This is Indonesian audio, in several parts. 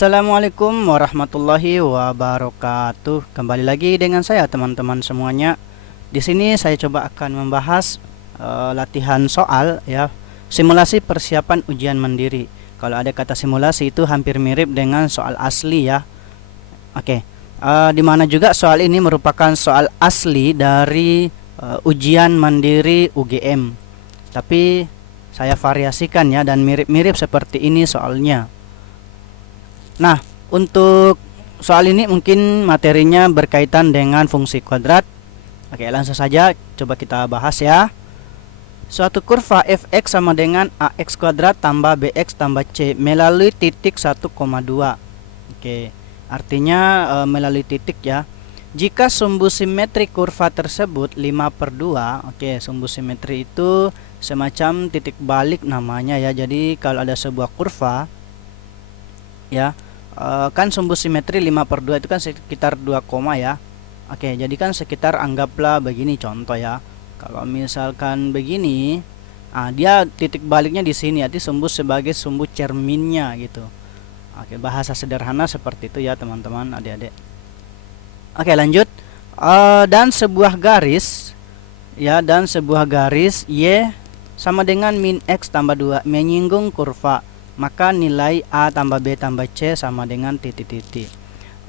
Assalamualaikum warahmatullahi wabarakatuh. Kembali lagi dengan saya teman-teman semuanya. Di sini saya coba akan membahas latihan soal ya, simulasi persiapan ujian mandiri. Kalau ada kata simulasi itu hampir mirip dengan soal asli ya. Oke. Di mana juga soal ini merupakan soal asli dari ujian mandiri UGM. Tapi saya variasikan ya dan mirip-mirip seperti ini soalnya. Nah, untuk soal ini mungkin materinya berkaitan dengan fungsi kuadrat. Oke, langsung saja coba kita bahas ya. Suatu kurva fx sama dengan ax kuadrat tambah bx tambah c melalui titik 1,2. Oke, artinya melalui titik ya. Jika sumbu simetri kurva tersebut 5/2, oke, sumbu simetri itu semacam titik balik namanya ya. Jadi kalau ada sebuah kurva ya, kan sumbu simetri 5/2 itu kan sekitar 2, ya. Oke, jadi kan sekitar anggaplah begini contoh ya. Kalau misalkan begini, dia titik baliknya di sini, arti sumbu sebagai sumbu cerminnya gitu. Oke, bahasa sederhana seperti itu ya teman-teman, adik-adik. Oke, lanjut. Dan sebuah garis ya, dan sebuah garis y sama dengan min x tambah 2 menyinggung kurva, maka nilai A tambah B tambah C sama dengan titik-titik.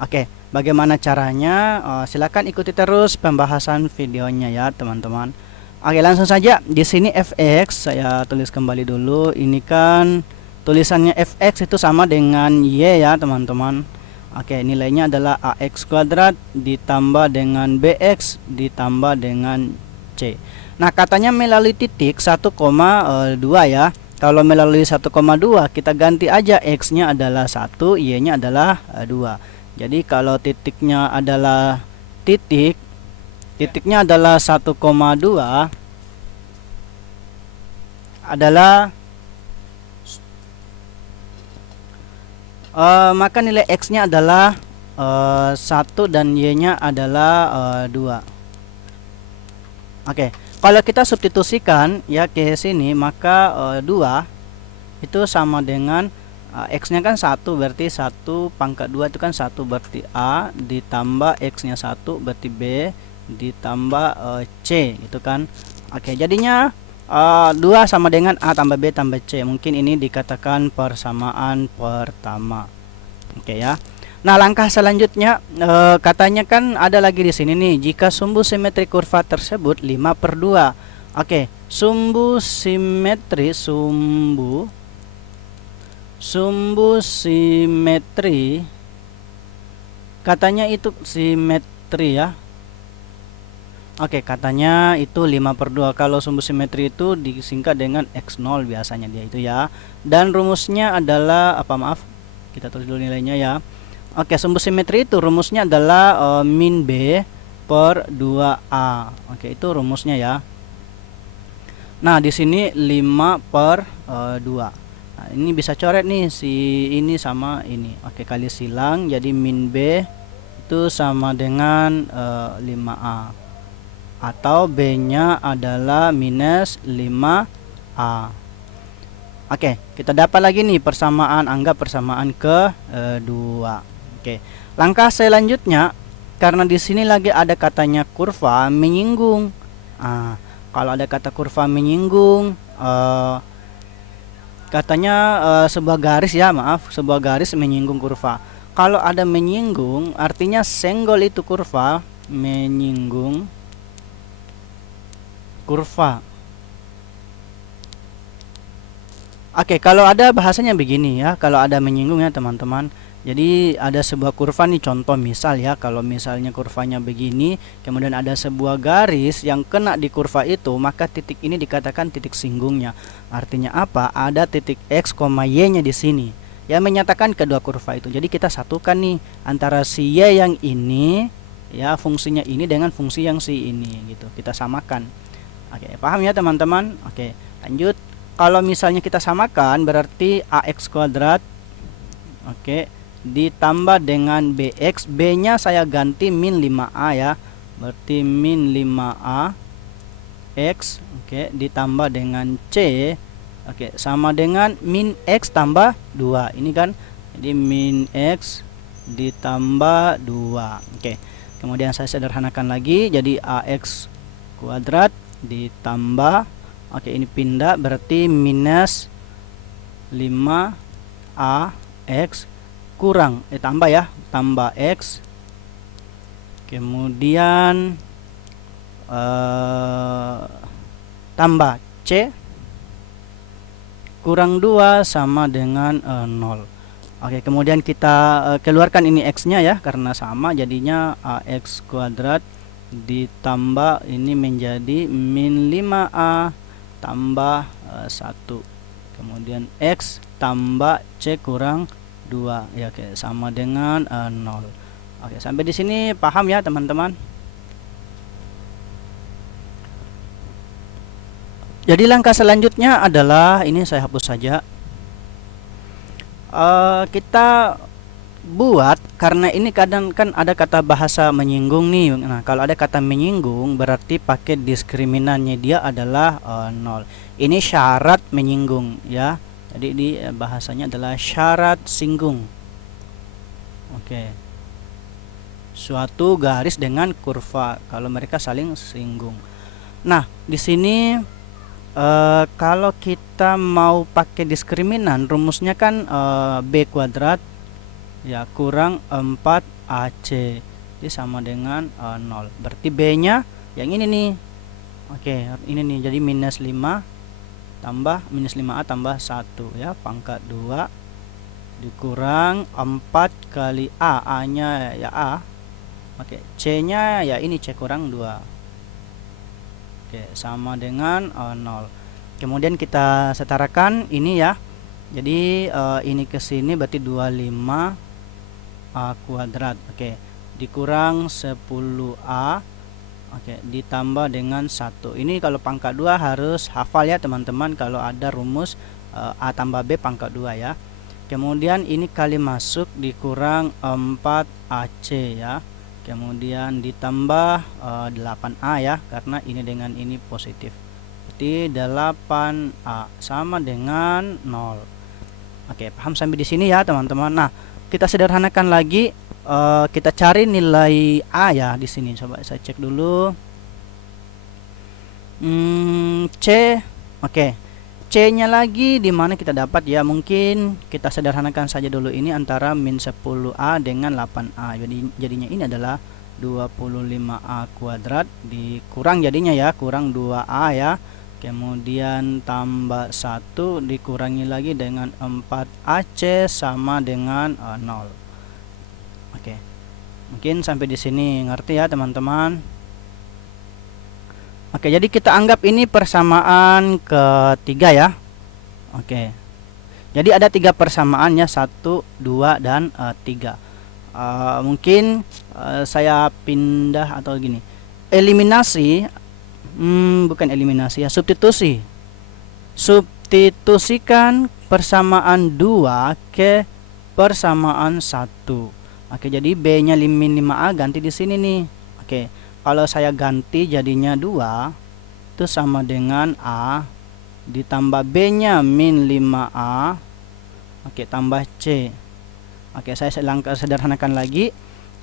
Oke, bagaimana caranya? Silakan ikuti terus pembahasan videonya ya teman-teman. Oke, langsung saja. Di sini fx saya tulis kembali dulu. Ini kan tulisannya fx itu sama dengan y ya teman-teman. Oke, nilainya adalah ax kuadrat ditambah dengan bx ditambah dengan c. Nah, katanya melalui titik 1,2 ya. Kalau melalui 1,2 kita ganti aja x-nya adalah 1, y-nya adalah 2. Jadi kalau titiknya adalah titiknya adalah 1,2 adalah maka nilai x-nya adalah 1 dan y-nya adalah 2. Oke. Kalau kita substitusikan ya ke sini, maka 2 itu sama dengan x-nya kan 1, berarti 1 pangkat 2 itu kan 1, berarti A ditambah x-nya 1 berarti B ditambah C gitu kan. Oke, jadinya 2 sama dengan A tambah B tambah C. Mungkin ini dikatakan persamaan pertama. Oke ya. Nah, langkah selanjutnya katanya kan ada lagi di sini nih, jika sumbu simetri kurva tersebut 5/2. Oke, sumbu simetri katanya itu simetri ya. Oke, katanya itu 5/2. Kalau sumbu simetri itu disingkat dengan x0 biasanya dia itu ya. Dan rumusnya adalah kita tulis dulu nilainya ya. Oke, sumbu simetri itu rumusnya adalah min B per 2A. Oke, itu rumusnya ya. Nah, di sini 5/2. Nah, ini bisa coret nih si ini sama ini. Oke, kali silang jadi min B itu sama dengan 5A. Atau B-nya adalah minus 5A. Oke, kita dapat lagi nih persamaan, anggap persamaan kedua. Oke, langkah selanjutnya, karena di sini lagi ada katanya kurva menyinggung. Kalau ada kata kurva menyinggung, katanya sebuah garis ya, sebuah garis menyinggung kurva. Kalau ada menyinggung, artinya senggol itu kurva, menyinggung kurva. Oke, kalau ada bahasanya begini ya, kalau ada menyinggung ya teman-teman. Jadi ada sebuah kurva nih, contoh misal ya, kalau misalnya kurvanya begini, kemudian ada sebuah garis yang kena di kurva itu, maka titik ini dikatakan titik singgungnya. Artinya apa? Ada titik x, y-nya di sini yang menyatakan kedua kurva itu. Jadi kita satukan nih antara si y yang ini ya, fungsinya ini dengan fungsi yang si ini gitu. Kita samakan. Oke, paham ya teman-teman? Oke, lanjut. Kalau misalnya kita samakan berarti ax kuadrat, oke, ditambah dengan bx, b-nya saya ganti min 5a ya, berarti min 5a x, oke, ditambah dengan c, oke, sama dengan min x tambah 2. Ini kan Jadi min X ditambah 2. Oke. Kemudian saya sederhanakan lagi, jadi AX kuadrat ditambah, oke ini pindah berarti minus 5AX kurang, tambah ya, tambah X, kemudian tambah C kurang 2 sama dengan 0. Oke, kemudian kita keluarkan ini X nya ya, karena sama jadinya AX kuadrat ditambah ini menjadi min 5A tambah 1. Kemudian X tambah C kurang 2 ya, oke, sama dengan 0. Oke, sampai di sini paham ya teman-teman? Jadi langkah selanjutnya adalah ini saya hapus saja. Kita buat, karena ini kadang kan ada kata bahasa menyinggung nih. Nah, kalau ada kata menyinggung berarti pakai diskriminannya dia adalah 0. Ini syarat menyinggung ya. Jadi di bahasanya adalah syarat singgung. Oke. Suatu garis dengan kurva kalau mereka saling singgung. Nah, di sini kalau kita mau pakai diskriminan, rumusnya kan B kuadrat ya kurang 4AC, jadi sama dengan 0. Berarti B nya yang ini nih. Oke, ini nih, jadi minus 5 tambah minus 5A tambah 1 ya, pangkat 2 dikurang 4 kali A nya ya A. Oke, C nya ya ini C kurang 2. Oke, sama dengan 0. Kemudian kita setarakan ini ya. Jadi ini ke sini berarti 25 A kuadrat. Oke, dikurang 10A. Oke, ditambah dengan 1. Ini kalau pangkat 2 harus hafal ya teman-teman, kalau ada rumus A tambah B pangkat 2 ya. Kemudian ini kali masuk dikurang 4AC ya. Kemudian ditambah 8A ya, karena ini dengan ini positif. Berarti 8A sama dengan 0. Oke, paham sampai di sini ya teman-teman. Nah, kita sederhanakan lagi, kita cari nilai A ya di sini. Coba saya cek dulu. C. Oke. C-nya lagi di mana kita dapat ya? Mungkin kita sederhanakan saja dulu ini antara min 10A dengan 8A. Jadinya ini adalah 25A kuadrat dikurang jadinya ya, kurang 2A ya. Kemudian tambah 1 dikurangi lagi dengan 4AC sama dengan 0. Oke. Mungkin sampai di sini ngerti ya teman-teman. Oke, jadi kita anggap ini persamaan ketiga ya. Oke. Jadi ada 3 persamaannya, 1, 2, dan 3. Mungkin saya pindah atau gini. Eliminasi, bukan eliminasi ya, substitusi. Substitusikan persamaan 2 ke persamaan 1. Oke, jadi B-nya min 5A ganti di sini nih. Oke. Kalau saya ganti jadinya 2 itu sama dengan A ditambah B nya min 5A. Oke, tambah C. Oke, saya sederhanakan lagi.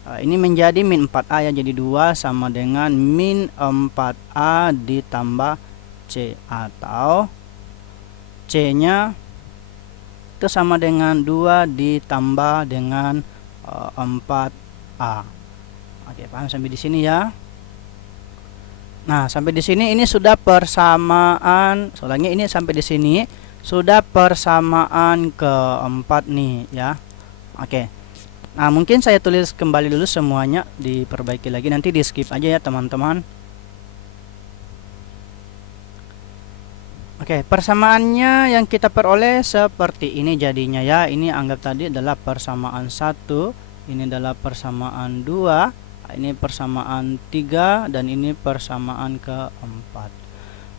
Ini menjadi min 4A ya, jadi 2 sama dengan min 4A ditambah C, atau C nya itu sama dengan 2 ditambah dengan 4A. Oke, paham sampai di sini ya. Nah, sampai di sini ini sudah persamaan. Soalnya ini sampai di sini sudah persamaan keempat nih ya. Oke. Nah, mungkin saya tulis kembali dulu semuanya, diperbaiki lagi, nanti di skip aja ya teman-teman. Oke, persamaannya yang kita peroleh seperti ini jadinya ya. Ini anggap tadi adalah persamaan 1, ini adalah persamaan 2. Ini persamaan 3 dan ini persamaan keempat.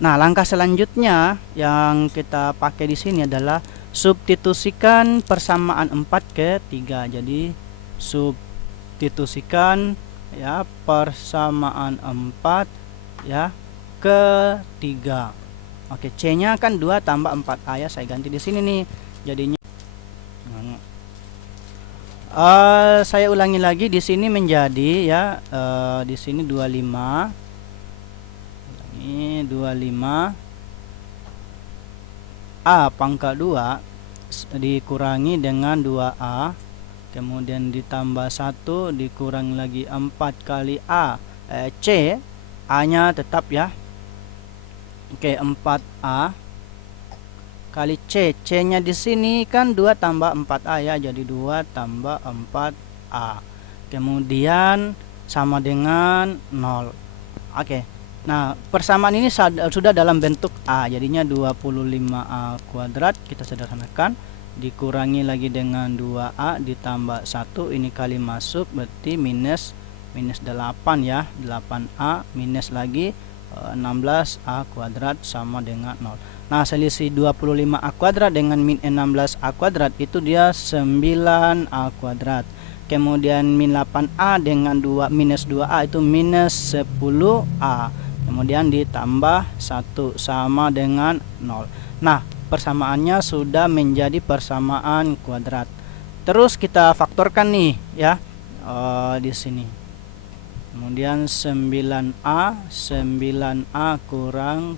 Nah, langkah selanjutnya yang kita pakai di sini adalah substitusikan persamaan 4 ke 3. Jadi substitusikan ya persamaan 4 ya ke 3. Oke, C-nya kan 2 tambah 4A ya, saya ganti di sini nih. Jadinya Saya ulangi lagi, di sini menjadi ya, di sini 25. Ini 25 A pangkat 2 dikurangi dengan 2A, kemudian ditambah 1 dikurangi lagi 4 kali A, C, A nya tetap ya. Oke, 4A kali C. C nya di sini kan 2 tambah 4A ya, jadi 2 tambah 4A, kemudian sama dengan 0. Oke, nah persamaan ini sudah dalam bentuk A, jadinya 25A kuadrat. Kita sederhanakan, dikurangi lagi dengan 2A ditambah 1, ini kali masuk berarti minus 8 ya, 8A minus lagi 16A kuadrat sama dengan 0. Nah, selisih 25A kuadrat dengan min 16A kuadrat itu dia 9A kuadrat. Kemudian min 8A dengan minus 2A itu minus 10A. Kemudian ditambah 1 sama dengan 0. Nah, persamaannya sudah menjadi persamaan kuadrat. Terus kita faktorkan nih ya, di sini. Kemudian 9A kurang.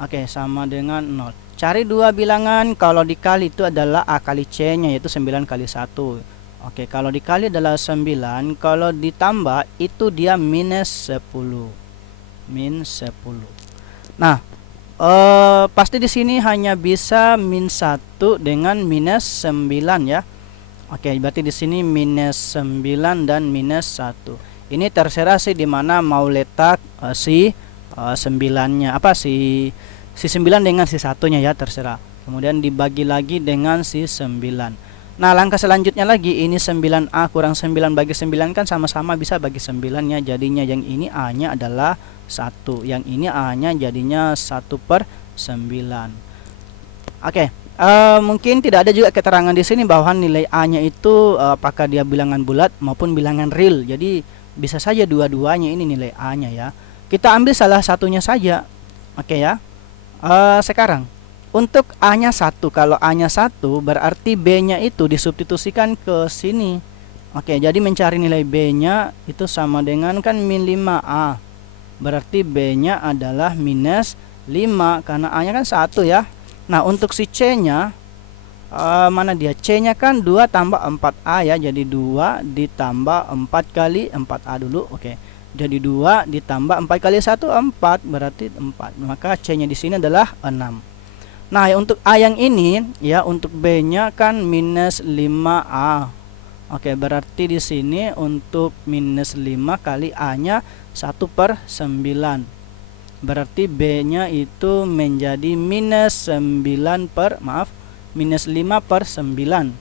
Oke, sama dengan 0. Cari dua bilangan, kalau dikali itu adalah A kali C nya, yaitu 9 kali 1. Oke, kalau dikali adalah 9, kalau ditambah itu dia minus 10. Min 10. Nah, pasti di sini hanya bisa min 1 dengan minus 9 ya. Oke, berarti di sini minus 9 dan minus 1. Ini terserah sih dimana mau letak si 9-nya, si 9 dengan si 1-nya ya, terserah. Kemudian dibagi lagi dengan si 9. Nah, langkah selanjutnya lagi, ini 9A kurang 9 bagi 9 kan sama-sama bisa bagi 9 ya. Jadinya yang ini A-nya adalah 1, yang ini A-nya jadinya 1/9. Oke, mungkin tidak ada juga keterangan di sini bahwa nilai A-nya itu apakah dia bilangan bulat maupun bilangan real. Jadi bisa saja dua-duanya ini nilai A-nya ya. Kita ambil salah satunya saja. Oke ya. Sekarang untuk A-nya 1, kalau A-nya 1 berarti B-nya itu disubstitusikan ke sini. Oke, jadi mencari nilai B-nya itu sama dengan kan min 5A. Berarti B-nya adalah minus 5 karena A-nya kan 1 ya. Nah, untuk si C-nya mana dia? C-nya kan 2 tambah 4A ya. Jadi 2 ditambah 4 kali 4A dulu. Oke. Jadi 2 ditambah 4 kali 1 4, berarti 4. Maka C-nya di sini adalah 6. Nah, ya untuk A yang ini ya, untuk B-nya kan minus 5A. Oke, berarti di sini untuk minus 5 kali A-nya 1/9. Berarti B-nya itu menjadi minus 5/9.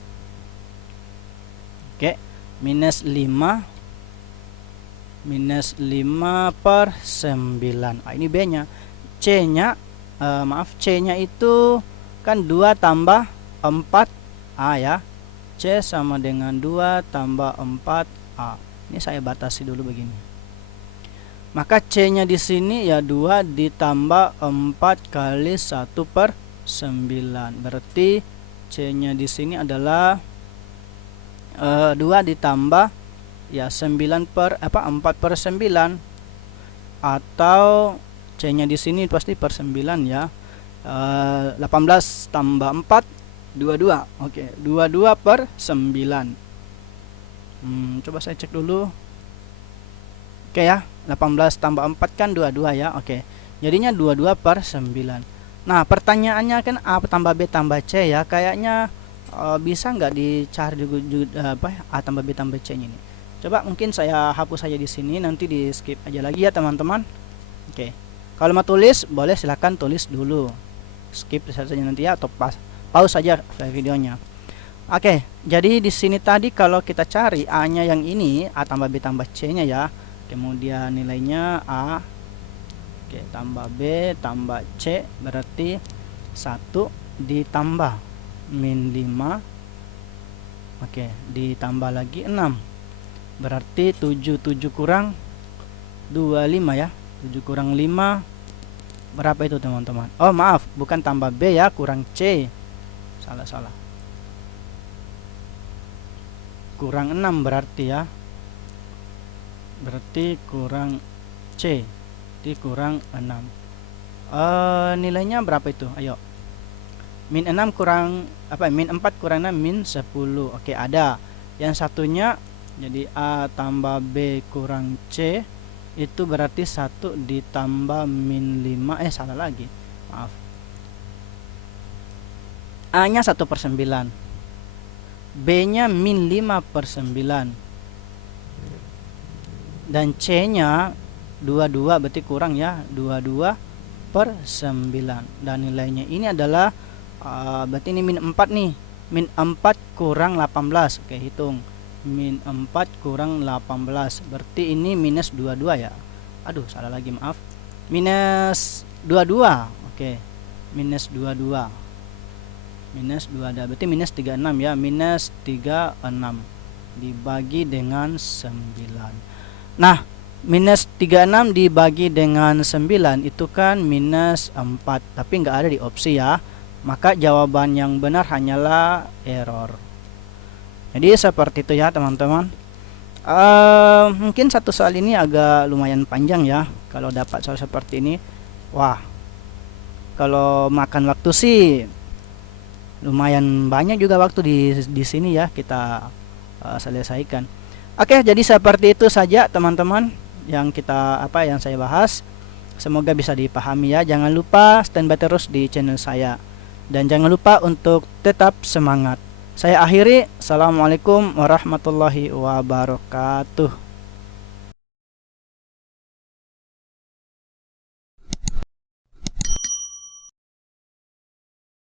Oke, minus 5/9. Ini B-nya. C-nya C-nya itu kan 2 tambah 4A ya. C sama dengan 2 tambah 4A. Ini saya batasi dulu begini. Maka C-nya di sini ya 2 ditambah 4 kali 1/9. Berarti C-nya di sini adalah 2 ditambah ya 4/9, atau C-nya di sini pasti per 9 ya. 18 tambah 4 22. Oke, 22/9. Coba saya cek dulu. Oke ya, 18 tambah 4 kan 22 ya. Oke. Jadinya 22/9. Nah, pertanyaannya kan A tambah B tambah C ya. Kayaknya bisa nggak dicari A tambah B tambah C ini. Coba mungkin saya hapus saja di sini, nanti di skip aja lagi ya teman-teman. Oke. Kalau mau tulis boleh silakan tulis dulu. Skip saja nanti ya, atau pause saja videonya. Oke, jadi di sini tadi kalau kita cari A-nya yang ini, A tambah B tambah C-nya ya. Kemudian nilainya A. Oke, tambah B tambah C berarti 1 ditambah min 5. Oke, ditambah lagi 6. Berarti 7 kurang 25 ya. 7 kurang 5 berapa itu teman-teman? Oh maaf, bukan tambah B ya, kurang C. Salah. kurang 6 berarti ya. Berarti kurang C. Berarti kurang 6. Nilainya berapa itu? Ayo. Min 6 kurang apa? Min 4 kurang 6 min 10. Oke, ada. Yang satunya jadi A tambah B kurang C, itu berarti 1 ditambah min 5. Salah lagi. Maaf. A nya 1/9, B nya min 5/9, dan C nya 22, berarti kurang ya, 22/9, dan nilainya ini adalah berarti ini min 4 nih. Min 4 kurang 18. Oke, hitung. Min 4 kurang 18, berarti ini minus 22 ya. Aduh, salah lagi, maaf. Minus 22. Oke, minus 22. Minus 22, berarti minus 36 ya. Minus 36 dibagi dengan 9. Nah, minus 36 dibagi dengan 9 itu kan minus 4, tapi nggak ada di opsi ya. Maka jawaban yang benar hanyalah error. Jadi seperti itu ya teman-teman. Mungkin satu soal ini agak lumayan panjang ya. Kalau dapat soal seperti ini, wah, kalau makan waktu sih lumayan banyak juga waktu di sini ya kita selesaikan. Oke, jadi seperti itu saja teman-teman yang saya bahas. Semoga bisa dipahami ya. Jangan lupa standby terus di channel saya. Dan jangan lupa untuk tetap semangat. Saya akhiri. Assalamualaikum warahmatullahi wabarakatuh.